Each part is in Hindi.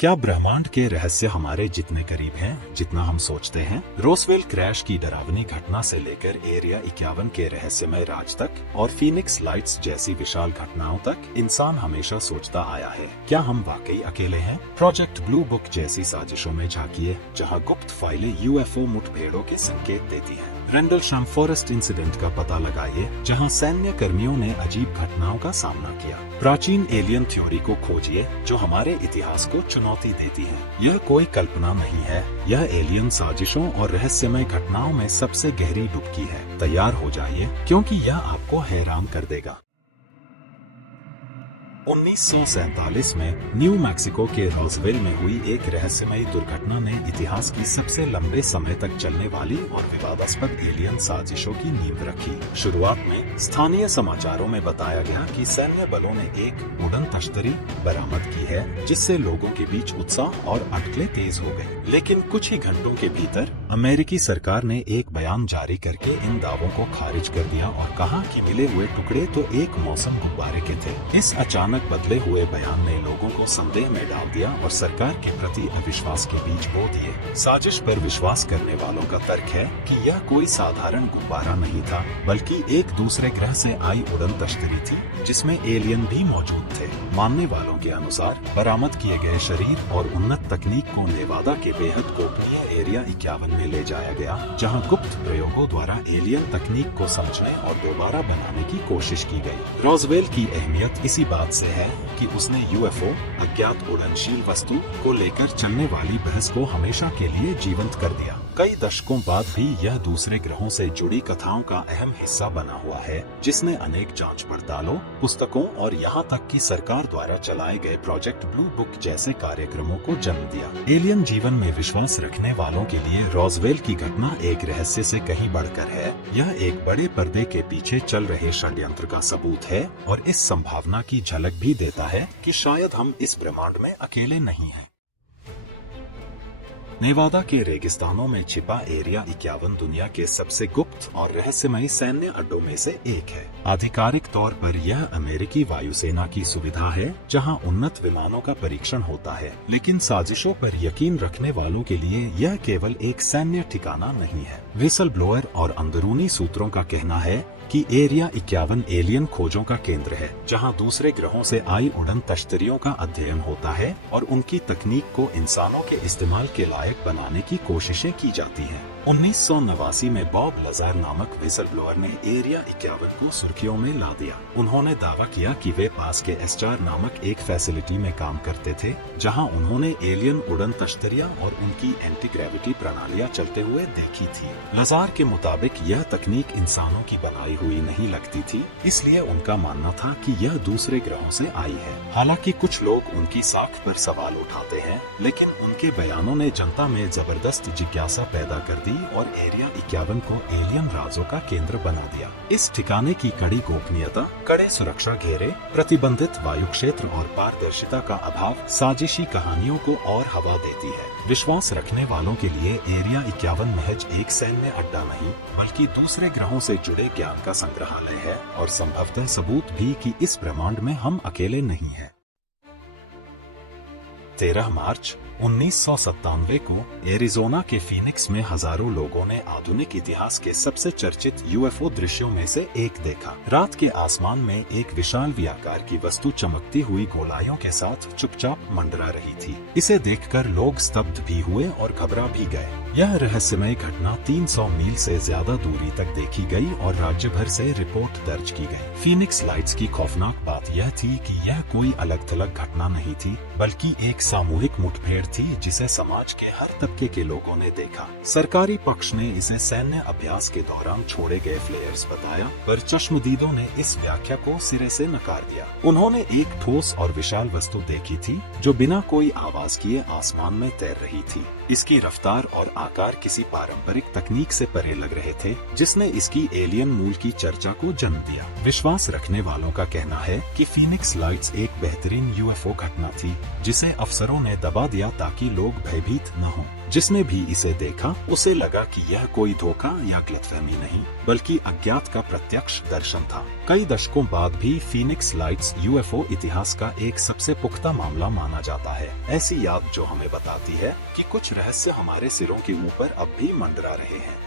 क्या ब्रह्मांड के रहस्य हमारे जितने करीब हैं जितना हम सोचते हैं? रोसवेल क्रैश की डरावनी घटना से लेकर एरिया 51 के रहस्यमय राज तक और फीनिक्स लाइट्स जैसी विशाल घटनाओं तक इंसान हमेशा सोचता आया है, क्या हम वाकई अकेले हैं? प्रोजेक्ट ब्लू बुक जैसी साजिशों में झांकिए, जहां गुप्त फाइलें यूएफओ मुठभेड़ों के संकेत देती हैं। रेंडलशाम फॉरेस्ट इंसिडेंट का पता लगाइए, जहां सैन्य कर्मियों ने अजीब घटनाओं का सामना किया। प्राचीन एलियन थ्योरी को खोजिए, जो हमारे इतिहास को चुनौती देती है। यह कोई कल्पना नहीं है, यह एलियन साजिशों और रहस्यमय घटनाओं में सबसे गहरी डुबकी है। तैयार हो जाइए, क्योंकि यह आपको हैरान कर देगा। 1947 में न्यू मैक्सिको के रोसवेल में हुई एक रहस्यमयी दुर्घटना ने इतिहास की सबसे लंबे समय तक चलने वाली और विवादास्पद एलियन साजिशों की नींव रखी। शुरुआत में स्थानीय समाचारों में बताया गया कि सैन्य बलों ने एक उड़न तश्तरी बरामद की है, जिससे लोगों के बीच उत्साह और अटकलें तेज हो गई। लेकिन कुछ ही घंटों के भीतर अमेरिकी सरकार ने एक बयान जारी करके इन दावों को खारिज कर दिया और कहा कि मिले हुए टुकड़े तो एक मौसम गुब्बारे के थे। इस अचानक बदले हुए बयान ने लोगों को संदेह में डाल दिया और सरकार के प्रति अविश्वास के बीज बो दिए। साजिश पर विश्वास करने वालों का तर्क है कि यह कोई साधारण गुब्बारा नहीं था, बल्कि एक दूसरे ग्रह से आई उड़न तश्तरी थी, जिसमें एलियन भी मौजूद थे। मानने वालों के अनुसार बरामद किए गए शरीर और उन्नत तकनीक को नेवादा के बेहद गोपनीय एरिया 51 में ले जाया गया, जहां गुप्त प्रयोगों द्वारा एलियन तकनीक को समझने और दोबारा बनाने की कोशिश की गई। रोसवेल की अहमियत इसी बात से है कि उसने यूएफओ, अज्ञात उड़नशील वस्तु को लेकर चलने वाली बहस को हमेशा के लिए जीवंत कर दिया। कई दशकों बाद भी यह दूसरे ग्रहों से जुड़ी कथाओं का अहम हिस्सा बना हुआ है, जिसने अनेक जांच पड़तालों, पुस्तकों और यहाँ तक कि सरकार द्वारा चलाए गए प्रोजेक्ट ब्लू बुक जैसे कार्यक्रमों को जन्म दिया। एलियन जीवन में विश्वास रखने वालों के लिए रोसवेल की घटना एक रहस्य से कहीं बढ़कर है। यह एक बड़े पर्दे के पीछे चल रहे षड्यंत्र का सबूत है और इस संभावना की झलक भी देता है कि शायद हम इस ब्रह्मांड में अकेले नहीं हैं। नेवादा के रेगिस्तानों में छिपा एरिया 51 दुनिया के सबसे गुप्त और रहस्यमयी सैन्य अड्डों में से एक है। आधिकारिक तौर पर यह अमेरिकी वायुसेना की सुविधा है, जहां उन्नत विमानों का परीक्षण होता है। लेकिन साजिशों पर यकीन रखने वालों के लिए यह केवल एक सैन्य ठिकाना नहीं है। विसल ब्लोअर और अंदरूनी सूत्रों का कहना है कि एरिया 51 एलियन खोजों का केंद्र है, जहां दूसरे ग्रहों से आई उड़न तश्तरियों का अध्ययन होता है और उनकी तकनीक को इंसानों के इस्तेमाल के लायक बनाने की कोशिशें की जाती हैं। 1989 में बॉब लजार नामक विसल ब्लोअर ने एरिया 51 को सुर्खियों में ला दिया। उन्होंने दावा किया कि वे पास के एस्टार नामक एक फैसिलिटी में काम करते थे, जहां उन्होंने एलियन उड़न तश्तरियां और उनकी एंटी ग्रेविटी प्रणालियां चलते हुए देखी थी। लजार के मुताबिक यह तकनीक इंसानों की बनाई हुई नहीं लगती थी, इसलिए उनका मानना था कि यह दूसरे ग्रहों से आई है। हालांकि कुछ लोग उनकी साख पर सवाल उठाते हैं, लेकिन उनके बयानों ने जनता में जबरदस्त जिज्ञासा पैदा कर दी और एरिया 51 को एलियन राजों का केंद्र बना दिया। इस ठिकाने की कड़ी गोपनीयता, कड़े सुरक्षा घेरे, प्रतिबंधित वायु क्षेत्र और पारदर्शिता का अभाव साजिशी कहानियों को और हवा देती है। विश्वास रखने वालों के लिए एरिया 51 महज एक सैन्य अड्डा नहीं, बल्कि दूसरे ग्रहों से जुड़े ज्ञान का संग्रहालय है और संभवतः सबूत भी कि इस ब्रह्मांड में हम अकेले नहीं हैं। 13 मार्च 1997 को एरिजोना के फीनिक्स में हजारों लोगों ने आधुनिक इतिहास के सबसे चर्चित यूएफओ दृश्यों में से एक देखा। रात के आसमान में एक विशाल व्याकार की वस्तु चमकती हुई गोलाइयों के साथ चुपचाप मंडरा रही थी। इसे देखकर लोग स्तब्ध भी हुए और घबरा भी गए। यह रहस्यमय घटना 300 मील से ज्यादा दूरी तक देखी गई और राज्य भर से रिपोर्ट दर्ज की गई। फीनिक्स लाइट्स की खौफनाक बात यह थी कि यह कोई अलग थलग घटना नहीं थी, बल्कि एक सामूहिक मुठभेड़ थी जिसे समाज के हर तबके के लोगों ने देखा। सरकारी पक्ष ने इसे सैन्य अभ्यास के दौरान छोड़े गए फ्लेयर्स बताया, पर चश्मदीदों ने इस व्याख्या को सिरे से नकार दिया। उन्होंने एक ठोस और विशाल वस्तु देखी थी, जो बिना कोई आवाज किए आसमान में तैर रही थी। इसकी रफ्तार और आकार किसी पारंपरिक तकनीक से परे लग रहे थे, जिसने इसकी एलियन मूल की चर्चा को जन्म दिया। विश्वास रखने वालों का कहना है कि फीनिक्स लाइट्स एक बेहतरीन यूएफओ घटना थी, जिसे अफसरों ने दबा दिया ताकि लोग भयभीत न हों। जिसने भी इसे देखा उसे लगा कि यह कोई धोखा या गलतफहमी नहीं बल्कि अज्ञात का प्रत्यक्ष दर्शन था। कई दशकों बाद भी फीनिक्स लाइट्स यूएफओ इतिहास का एक सबसे पुख्ता मामला माना जाता है। ऐसी याद जो हमें बताती है कि कुछ रहस्य हमारे सिरों के ऊपर अब भी मंडरा रहे हैं।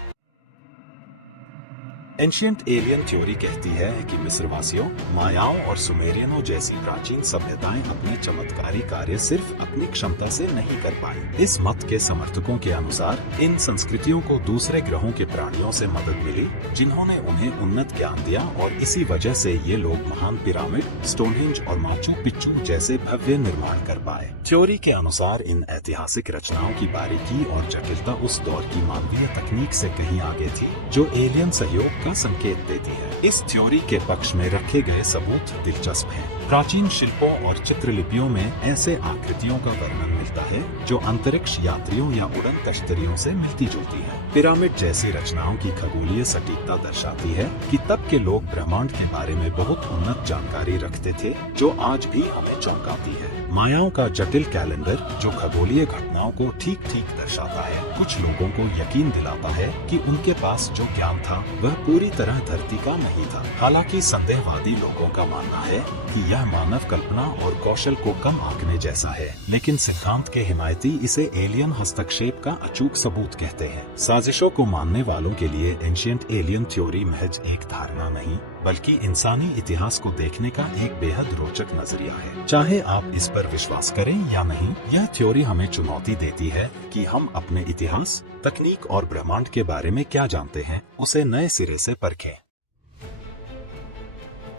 एंशिएंट एलियन थ्योरी कहती है कि मिस्रवासियों, मायाओं और सुमेरियनों जैसी प्राचीन सभ्यताएं अपने चमत्कारी कार्य सिर्फ अपनी क्षमता से नहीं कर पाई। इस मत के समर्थकों के अनुसार इन संस्कृतियों को दूसरे ग्रहों के प्राणियों से मदद मिली, जिन्होंने उन्हें उन्नत ज्ञान दिया और इसी वजह से ये लोग महान पिरामिड, स्टोनहेंज और माचू पिच्चू जैसे भव्य निर्माण कर पाए। थ्योरी के अनुसार इन ऐतिहासिक रचनाओं की बारीकी और जटिलता उस दौर की मानवीय तकनीक से कहीं आगे थी, जो एलियन सहयोग संकेत देती है। इस थ्योरी के पक्ष में रखे गए सबूत दिलचस्प हैं। प्राचीन शिल्पों और चित्रलिपियों में ऐसे आकृतियों का वर्णन मिलता है जो अंतरिक्ष यात्रियों या उड़न तश्तरियों से मिलती जुलती है। पिरामिड जैसी रचनाओं की खगोलीय सटीकता दर्शाती है कि तब के लोग ब्रह्मांड के बारे में बहुत उन्नत जानकारी रखते थे, जो आज भी हमें चौंकाती है। मायाओं का जटिल कैलेंडर जो खगोलीय घटनाओं को ठीक ठीक दर्शाता है, कुछ लोगों को यकीन दिलाता है कि उनके पास जो ज्ञान था वह पूरी तरह धरती का नहीं था। हालांकि संदेहवादी लोगों का मानना है कि यह मानव कल्पना और कौशल को कम आंकने जैसा है, लेकिन सिद्धांत के हिमायती इसे एलियन हस्तक्षेप का अचूक सबूत कहते हैं। साजिशों को मानने वालों के लिए एंशिएंट एलियन थ्योरी महज एक धारणा नहीं बल्कि इंसानी इतिहास को देखने का एक बेहद रोचक नजरिया है। चाहे आप इस पर विश्वास करें या नहीं, यह थ्योरी हमें चुनौती देती है कि हम अपने इतिहास, तकनीक और ब्रह्मांड के बारे में क्या जानते हैं, उसे नए सिरे से परखें।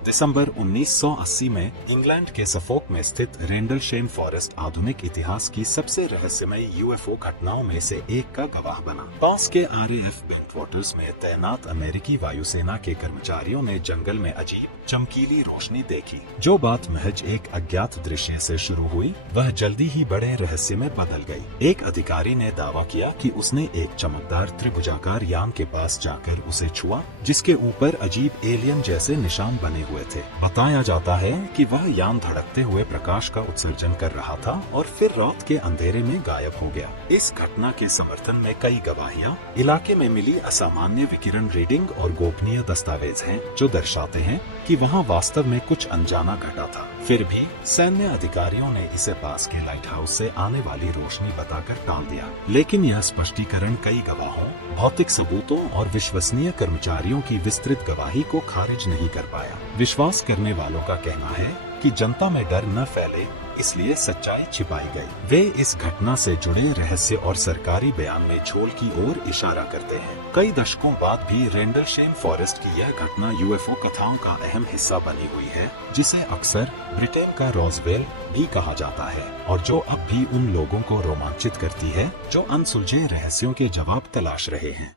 दिसंबर 1980 में इंग्लैंड के सफोक में स्थित रेंडलशेम फॉरेस्ट आधुनिक इतिहास की सबसे रहस्यमयी यूएफओ घटनाओं में से एक का गवाह बना। पास के आरएएफ बैंकवाटर्स में तैनात अमेरिकी वायुसेना के कर्मचारियों ने जंगल में अजीब चमकीली रोशनी देखी। जो बात महज एक अज्ञात दृश्य से शुरू हुई, वह जल्दी ही बड़े रहस्य में बदल गई। एक अधिकारी ने दावा किया कि उसने एक चमकदार त्रिभुजाकार यान के पास जाकर उसे छुआ, जिसके ऊपर अजीब एलियन जैसे निशान बने हुए थे। बताया जाता है कि वह यान धड़कते हुए प्रकाश का उत्सर्जन कर रहा था और फिर रात के अंधेरे में गायब हो गया। इस घटना के समर्थन में कई गवाहियां, इलाके में मिली असामान्य विकिरण रीडिंग और गोपनीय दस्तावेज हैं, जो दर्शाते हैं कि वहां वास्तव में कुछ अनजाना घटा था। फिर भी सैन्य अधिकारियों ने इसे पास के लाइट हाउस से आने वाली रोशनी बताकर टाल दिया, लेकिन यह स्पष्टीकरण कई गवाहों, भौतिक सबूतों और विश्वसनीय कर्मचारियों की विस्तृत गवाही को खारिज नहीं कर पाया। विश्वास करने वालों का कहना है कि जनता में डर न फैले, इसलिए सच्चाई छिपाई गई। वे इस घटना से जुड़े रहस्य और सरकारी बयान में झोल की ओर इशारा करते हैं। कई दशकों बाद भी रेंडलशेम फॉरेस्ट की यह घटना यूएफओ कथाओं का अहम हिस्सा बनी हुई है, जिसे अक्सर ब्रिटेन का रोजवेल भी कहा जाता है और जो अब भी उन लोगों को रोमांचित करती है जो अनसुलझे रहस्यों के जवाब तलाश रहे हैं।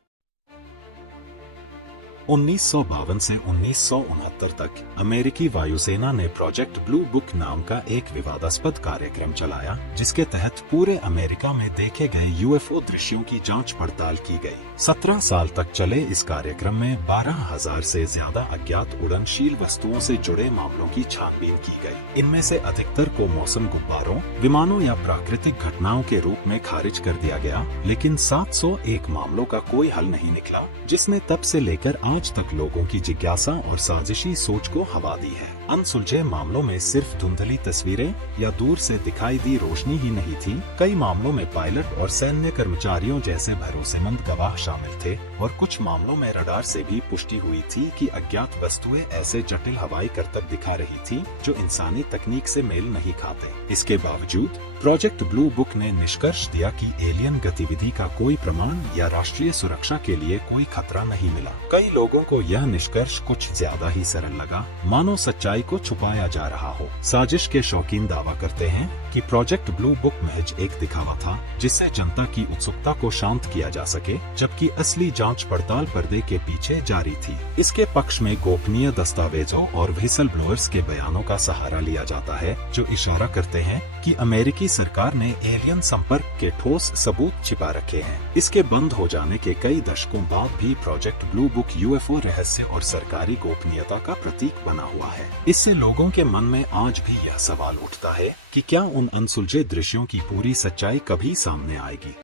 1952 से 1969 तक अमेरिकी वायुसेना ने प्रोजेक्ट ब्लू बुक नाम का एक विवादास्पद कार्यक्रम चलाया, जिसके तहत पूरे अमेरिका में देखे गए यूएफओ दृश्यों की जांच पड़ताल की गई। 17 साल तक चले इस कार्यक्रम में 12,000 से ज्यादा अज्ञात उड़नशील वस्तुओं से जुड़े मामलों की छानबीन की गई। इनमें से अधिकतर को मौसम गुब्बारों, विमानों या प्राकृतिक घटनाओं के रूप में खारिज कर दिया गया, लेकिन 701 मामलों का कोई हल नहीं निकला, जिसने तब से लेकर आज तक लोगों की जिज्ञासा और साजिशी सोच को हवा दी है। अनसुलझे मामलों में सिर्फ धुंधली तस्वीरें या दूर से दिखाई दी रोशनी ही नहीं थी। कई मामलों में पायलट और सैन्य कर्मचारियों जैसे भरोसेमंद गवाह शामिल थे और कुछ मामलों में रडार से भी पुष्टि हुई थी कि अज्ञात वस्तुएं ऐसे जटिल हवाई करतब दिखा रही थी जो इंसानी तकनीक से मेल नहीं खाते। इसके बावजूद प्रोजेक्ट ब्लू बुक ने निष्कर्ष दिया कि एलियन गतिविधि का कोई प्रमाण या राष्ट्रीय सुरक्षा के लिए कोई खतरा नहीं मिला। कई लोगों को यह निष्कर्ष कुछ ज्यादा ही सरल लगा, मानो सच्चाई को छुपाया जा रहा हो। साजिश के शौकीन दावा करते हैं कि प्रोजेक्ट ब्लू बुक महज एक दिखावा था, जिससे जनता की उत्सुकता को शांत किया जा सके, जबकि असली जांच पड़ताल पर्दे के पीछे जारी थी। इसके पक्ष में गोपनीय दस्तावेजों और व्हिसल ब्लोअर्स के बयानों का सहारा लिया जाता है, जो इशारा करते हैं कि अमेरिकी सरकार ने एलियन संपर्क के ठोस सबूत छिपा रखे हैं। इसके बंद हो जाने के कई दशकों बाद भी प्रोजेक्ट ब्लू बुक यूएफओ रहस्य और सरकारी गोपनीयता का प्रतीक बना हुआ है। इससे लोगों के मन में आज भी यह सवाल उठता है कि क्या उन अनसुलझे दृश्यों की पूरी सच्चाई कभी सामने आएगी।